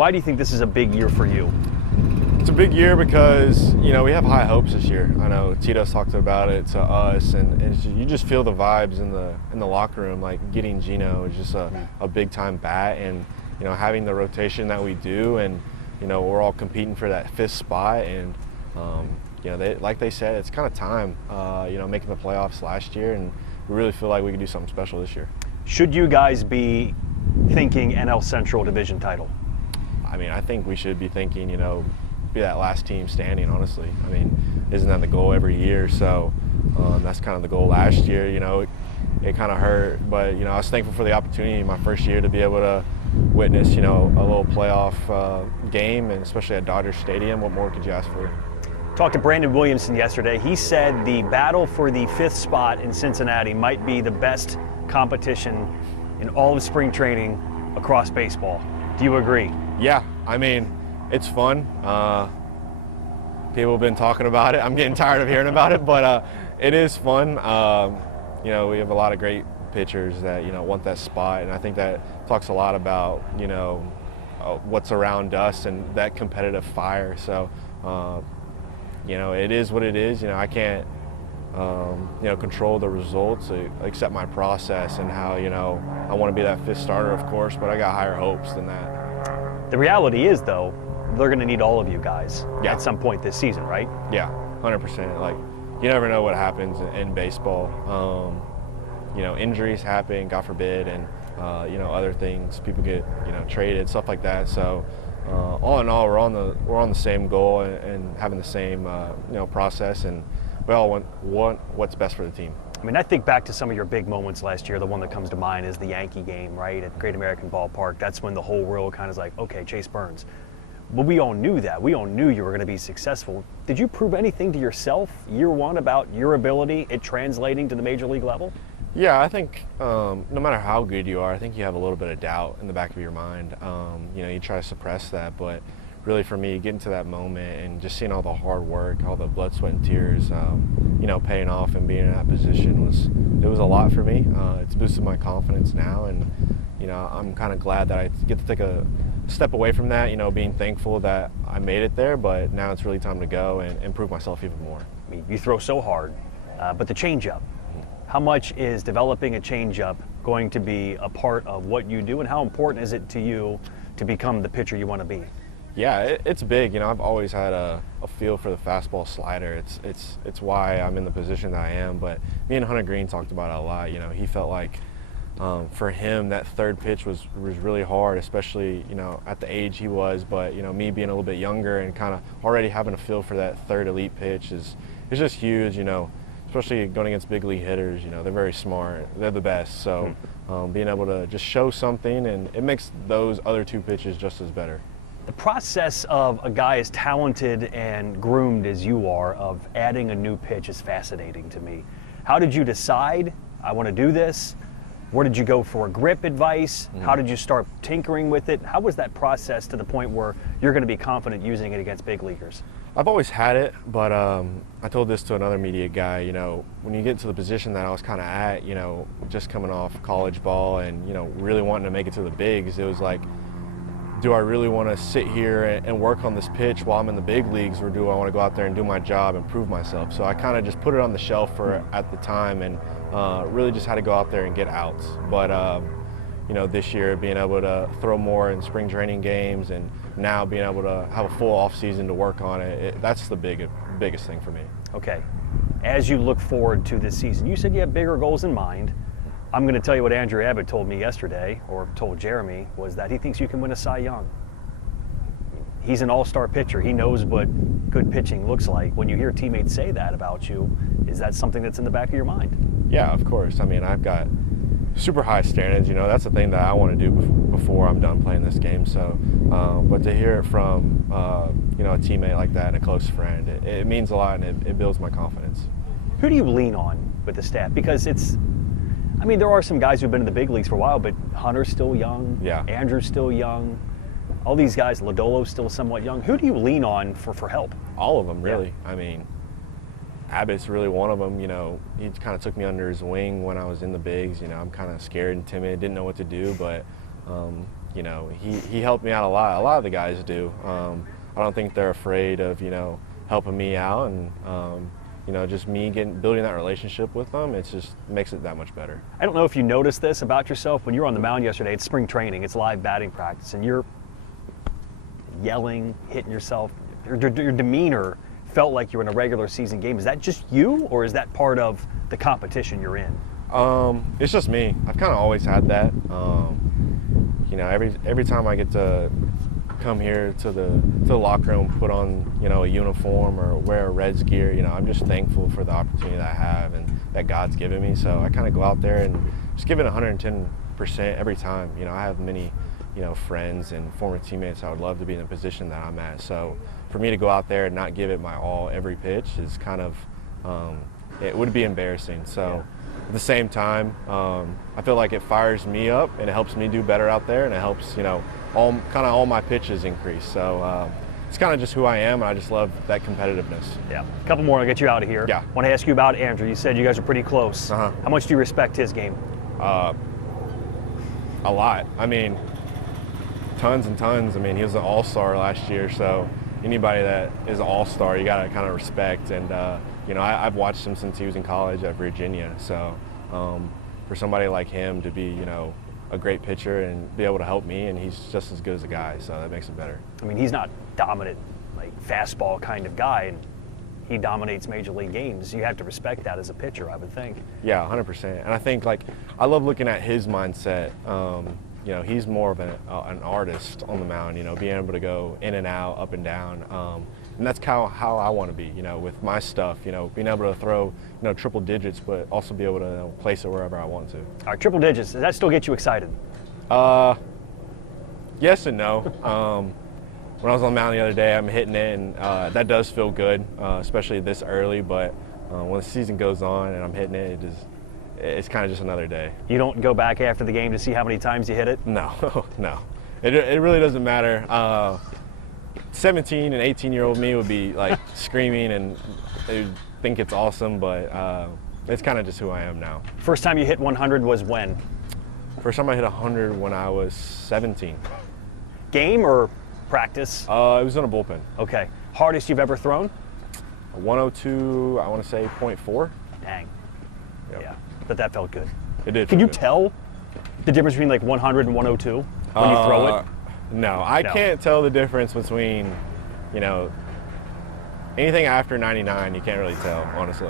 Why do you think this is a big year for you? It's a big year because, you know, we have high hopes this year. I know Tito's talked about it to us, and you just feel the vibes in the locker room. Like, getting Gino is just a big time bat, and, you know, having the rotation that we do, and, you know, we're all competing for that 5th spot, and you know, like they said, it's kind of time. You know, making the playoffs last year, and we really feel like we can do something special this year. Should you guys be thinking NL Central division title? I mean, I think we should be thinking, you know, be that last team standing, honestly. I mean, isn't that the goal every year? So that's kind of the goal last year. You know, it kind of hurt, but, you know, I was thankful for the opportunity my first year to be able to witness, you know, a little playoff game, and especially at Dodger Stadium. What more could you ask for? Talked to Brandon Williamson yesterday. He said the battle for the 5th spot in Cincinnati might be the best competition in all of spring training across baseball. Do you agree? Yeah, I mean, it's fun. People have been talking about it. I'm getting tired of hearing about it, but it is fun. You know, we have a lot of great pitchers that, you know, want that spot, and I think that talks a lot about, you know, what's around us and that competitive fire. So, you know, it is what it is. You know, I can't, you know, control the results except my process and how, you know, I want to be that 5th starter, of course, but I got higher hopes than that. The reality is, though, they're going to need all of you guys at some point this season, right? Yeah, 100%. Like, you never know what happens in baseball. You know, injuries happen, God forbid, and you know, other things. People get, you know, traded, stuff like that. So, all in all, we're on the same goal and having the same you know, process, and we all want what's best for the team. I mean, I think back to some of your big moments last year. The one that comes to mind is the Yankee game, right, at Great American Ballpark. That's when the whole world kind of is like, okay, Chase Burns. But we all knew that. We all knew you were going to be successful. Did you prove anything to yourself year one about your ability at translating to the major league level? Yeah, I think no matter how good you are, I think you have a little bit of doubt in the back of your mind. You know, you try to suppress that, but really for me, getting to that moment and just seeing all the hard work, all the blood, sweat, and tears, you know, paying off and being in that position was a lot for me. It's boosted my confidence now, and, you know, I'm kind of glad that I get to take a step away from that, you know, being thankful that I made it there, but now it's really time to go and improve myself even more. I mean, you throw so hard, but the changeup, how much is developing a changeup going to be a part of what you do, and how important is it to you to become the pitcher you want to be? Yeah, it's big. You know, I've always had a feel for the fastball slider. It's why I'm in the position that I am. But me and Hunter Green talked about it a lot. You know, he felt like for him that 3rd pitch was really hard, especially, you know, at the age he was. But, you know, me being a little bit younger and kind of already having a feel for that 3rd elite pitch is just huge. You know, especially going against big league hitters. You know, they're very smart. They're the best. So being able to just show something, and it makes those other 2 pitches just as better. The process of a guy as talented and groomed as you are of adding a new pitch is fascinating to me. How did you decide, I want to do this? Where did you go for grip advice? How did you start tinkering with it? How was that process to the point where you're going to be confident using it against big leaguers? I've always had it, but I told this to another media guy, you know, when you get to the position that I was kind of at, you know, just coming off college ball and, you know, really wanting to make it to the bigs, it was like, do I really want to sit here and work on this pitch while I'm in the big leagues, or do I want to go out there and do my job and prove myself? So I kind of just put it on the shelf for at the time, and really just had to go out there and get outs. But you know, this year being able to throw more in spring training games, and now being able to have a full off season to work on it, that's the biggest thing for me. Okay, as you look forward to this season, you said you have bigger goals in mind. I'm going to tell you what Andrew Abbott told me yesterday, or told Jeremy, was that he thinks you can win a Cy Young. He's an all-star pitcher. He knows what good pitching looks like. When you hear teammates say that about you, is that something that's in the back of your mind? Yeah, of course. I mean, I've got super high standards. You know, that's the thing that I want to do before I'm done playing this game. So, but to hear it from, you know, a teammate like that and a close friend, it means a lot, and it builds my confidence. Who do you lean on with the staff? Because I mean, there are some guys who've been in the big leagues for a while, but Hunter's still young. Yeah. Andrew's still young. All these guys, Lodolo's still somewhat young. Who do you lean on for help? All of them, really. Yeah. I mean, Abbott's really one of them. You know, he kind of took me under his wing when I was in the bigs. You know, I'm kind of scared and timid, didn't know what to do, but you know, he helped me out a lot. A lot of the guys do. I don't think they're afraid of, you know, helping me out, and you know, just me building that relationship with them, it just makes it that much better. I don't know if you noticed this about yourself when you were on the mound yesterday. It's spring training, it's live batting practice, and you're yelling, hitting yourself. Your demeanor felt like you were in a regular season game. Is that just you, or is that part of the competition you're in? It's just me. I've kind of always had that. You know, every time I get to come here to the locker room, put on, you know, a uniform or wear a Reds gear, you know, I'm just thankful for the opportunity that I have and that God's given me. So I kind of go out there and just give it 110% every time. You know, I have many, you know, friends and former teammates I would love to be in the position that I'm at. So for me to go out there and not give it my all every pitch is kind of, it would be embarrassing. So at the same time, I feel like it fires me up and it helps me do better out there, and it helps, you know, all my pitches increase. So it's kind of just who I am, and I just love that competitiveness. Yeah. A couple more, I'll get you out of here. Yeah. Want to ask you about Andrew. You said you guys are pretty close. How much do you respect his game? A lot. I mean, tons and tons. I mean, he was an all-star last year, so anybody that is an all-star, you got to kind of respect. And, you know, I've watched him since he was in college at Virginia. So for somebody like him to be, you know, a great pitcher and be able to help me, and he's just as good as a guy, so that makes it better. I mean, he's not dominant, like fastball kind of guy, and he dominates major league games. You have to respect that as a pitcher, I would think. Yeah, 100%. And I think, like, I love looking at his mindset. You know, he's more of an artist on the mound, you know, being able to go in and out, up and down. And that's how I want to be, you know, with my stuff, you know, being able to throw, you know, triple digits, but also be able to, you know, place it wherever I want to. All right, triple digits, does that still get you excited? Yes and no. When I was on the mound the other day, I'm hitting it, and that does feel good, especially this early, but when the season goes on and I'm hitting it, it's kind of just another day. You don't go back after the game to see how many times you hit it? No, no. It really doesn't matter. 17 and 18-year-old me would be like screaming, and they would think it's awesome, but it's kind of just who I am now. First time you hit 100 was when? First time I hit 100 when I was 17. Game or practice? It was in a bullpen. Okay. Hardest you've ever thrown? 102, I want to say, .4. Dang. Yep. Yeah, but that felt good. It did. Can you tell the difference between like 100 and 102 when you throw it? No, I can't tell the difference between, you know, anything after 99, you can't really tell, honestly.